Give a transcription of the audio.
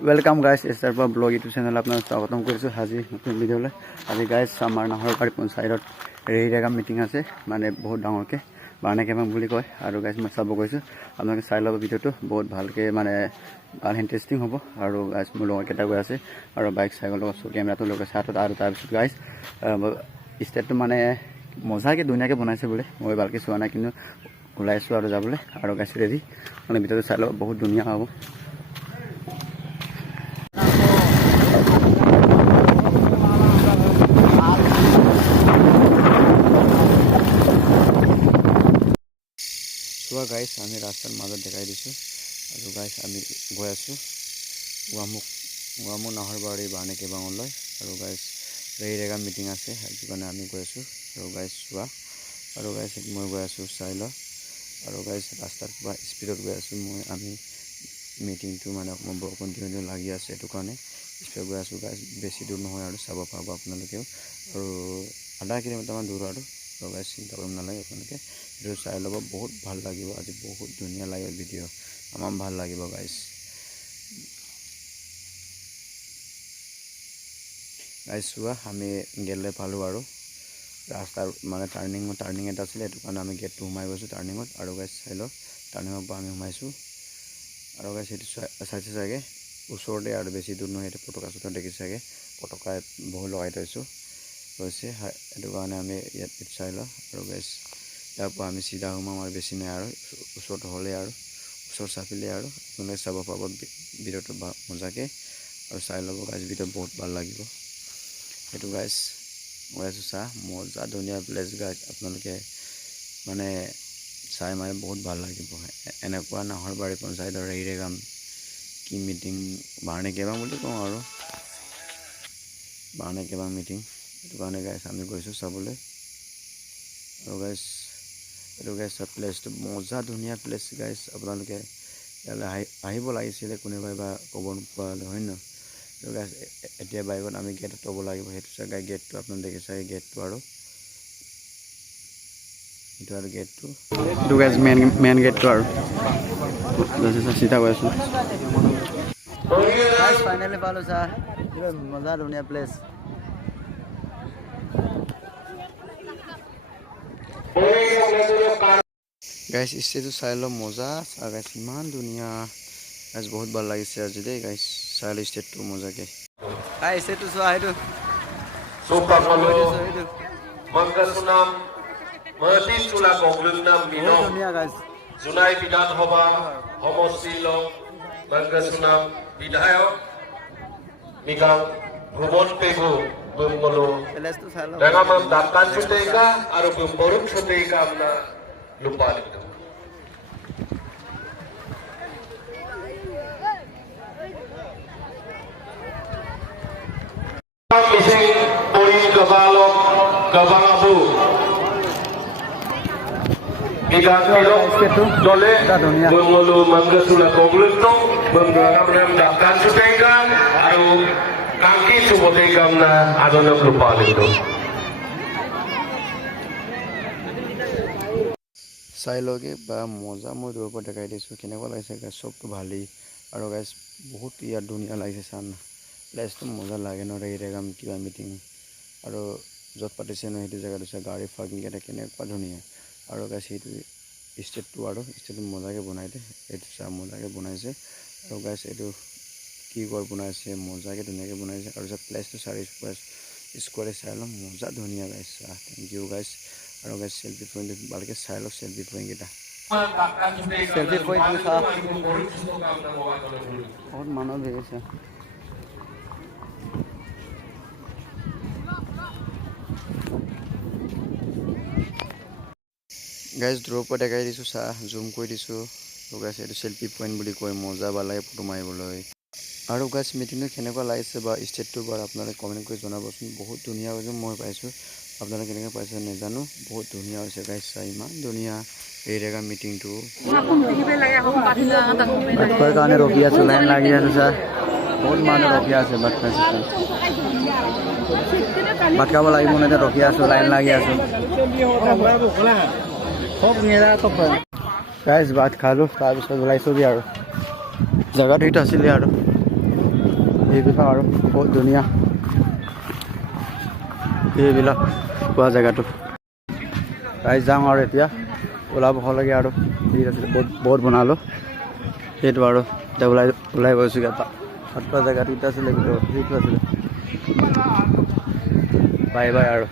welcome guys star पर blog YouTube channel अपना स्वागतम कर आज नतुन भिडिओ आज गाइस आमार नाहरबारी पंचायत रेगा मीटिंग आछे माने बहुत डांगरके बाने केबां बुली कय आरो गाइस मैं चाब गइसो आपनालोके चाइ लब भिडिओটো बहुत भालके माने भाल इंटरेस्टिंग हबो आरो गाइस मोर लगत केटा गय आछे आरो बाइक साइकेल केमेराটো लगे साथत आरो तार पिছত गाइस स्टेटটো माने मजाके दुनियाके बनाइছে बोले মই ভালকে চোৱা নাই কিন্তু ওলাইছো আৰু যাবলে আৰু গাইस रेडी माने भिडिओটো চাই लब बहुत दुनिया हबो गाइस आम रास्तार मजत देखा दी और गाइस आम गई आसो गुआमुख नाहरबाड़ी बाने केबांगल और गाइस रेगा मीटिंग आसे कारण आम गई आसो और गाइस चुआ और गाइस मैं गई आसो चाइ ल और गाइस रास्तार पूरा स्पीड गई आसो मैं आम मीटिंग तो माने बरखुण दिनों लगी आसे कारण स्पीड गई आसो गाइस बेसि दूर नहय और चाब पाब आपनालोकेও और आधा किलोमीटर मान दूर और गाइस चिंता करब नालागे आपनालोके भिडिओ चाइ लब बहुत भल लागिब आज बहुत धुनिया लागे भिडिओ आमार भल लागिब गाइस चुआ आम गेटले पालो और रास्तार माने टार्निंग एटा आछिले एटु कारण आम गेटटो सोमाइ गइसो टार्निंगत और गाइस चाइ ल टार्निंगर पर आम सोमाइसो और गाइस एटु चाइছে चागे ओसरते और बेसि दूर नहय पटका चटका देखि चागे पटका बहुत लगाइ थैसो गइसे एटु कारण आम इयात चाइ ल और गाइस यार आम सीधा सोमाम और बेसि ना और ओसरत हले और ओसर चापिले और आपनालोके चाब पाब भिडिओটো मजाके और चाइ लब गाइस भिडिओ बहुत भल लागिब एटु गाइस गई आसो चा मजा धुनिया प्लेस गाइस आपनालोके माने चाइ माने बहुत भल लागिब एनेकुवा नाहरबाड़ी पंचायतर रेगा की मीटिंग बाने केबां बुली कওঁ और बाने केबां मीटिंग एटु कारण गाइस आम गइसो चाबले और गाइस एटु गाइस प्लेस तो मजा धुनिया प्लेस गाइस आपनालोके याले आहिब लागिছিলে कोनोबाय बा कब नपाले হয় न तो गाइस एटिया बाइकत आम गेट तब लागिब हेतु चागा गेटটো आपनालोके देखि चागे गेटটো और एटु और गेटটো एटु गाइस मेन गेटটো और जैसे सीधा गय आसो गाइस फाइनली पालो सा मजा धुनिया प्लेस गाइस स्टेटो चाइ ल मजा गाइस इमान धुनिया गाइस बहुत भल लागिছে आज दे गाइस चाइ ल स्टेटটো मजाके गाइस एटु चोआ हेतु सुपाकलो मंगसुनाम महति चुला गंग्लुनाम बिनो धुनिया गाइस जुनाई विधानसभा समष्टिल मंगसुनाम विधायक मिगां भुवन पेगु बुमलो प्लेस तो चाइ ल रंगामाम दातान सुतेगा और बुमबरुम सुतेगा अपना लुपालित Ising puri kebalok kebangabu Igangilo dole Bungulu manggasula kogluto Bunggarang nam dakkan sutengan Aru kaki subotegam na adonok lupalito चाइ लगे बा मजा मैं दूर पर देखा दी केनेकुवा लागिছে गाइस सबतो भालेই और गाइस बहुत यार धुनिया लागिছে सान प्लेस तो मजा लागे न रेगा किबा मीटिंग और जत पातिছে न हेतु जगह दिছে गाड़ी पार्किंग केटा केनेकुवा धुनिया और गाइस हेतु स्टेटটো और स्टेटটো मजाके बनाइ दे एटु चा मजाके बनाइছে और गाइस एटु की कर बनाइছে मजाके धुनियाके बनाइছে और सब प्लेस तो सारी स्क्वायर चाइ ल मजा धुनिया गाइस थैंक यू गाइस और गाइस सेल्फी पॉइंट भालके चाइ ल सेल्फी पॉइंट केटा सेल्फी पॉइंट था बहुत मानव भेगेছে गाइस दूर पर देखाई दिसो चा जूम कर दिसो तो गाइस एटु सेल्फी पॉइंट बुली कय मजा बालागे फटो मारिबलै और गाइस मीटिंग केनेकुवा लागिছে बा स्टेटটো बार आपनालोके कमेन्ट কৰি জনাবচোন बहुत धुनिया হৈছে মই পাইছো आपनालोके केनेকৈ पाइছে नेजानो बहुत धुनिया হৈছে गाइस चाइ इमान धुनिया रेगा मीटिंग तो बातपर কাৰণে ৰখি আছো লাইন লাগি আছে ছা बहुत মানুহ ৰখি আছে বাত খাইছে ভাত খাব লাগিব মানে ৰখি আছো লাইন লাগি আছো गाइस भात खालो तार पिছত ওলাইছো দি আৰু জায়গাটো এটা আছিল আৰু এইবিলাক আৰু বহুত ধুনীয়া এইবিলাক পোৱা জেগাটো ৰাইজ যাওঁ আৰু এতিয়া ওলাব লাগে আৰু ভিৰ আছিলে বহুত বনালোঁ সেইটো আৰু এতিয়া ওলাই গৈছোঁ এটা ভাত খোৱা জেগাটো এতিয়া আছিলে কিন্তু সেইটো আছিলে বাই বাই আৰু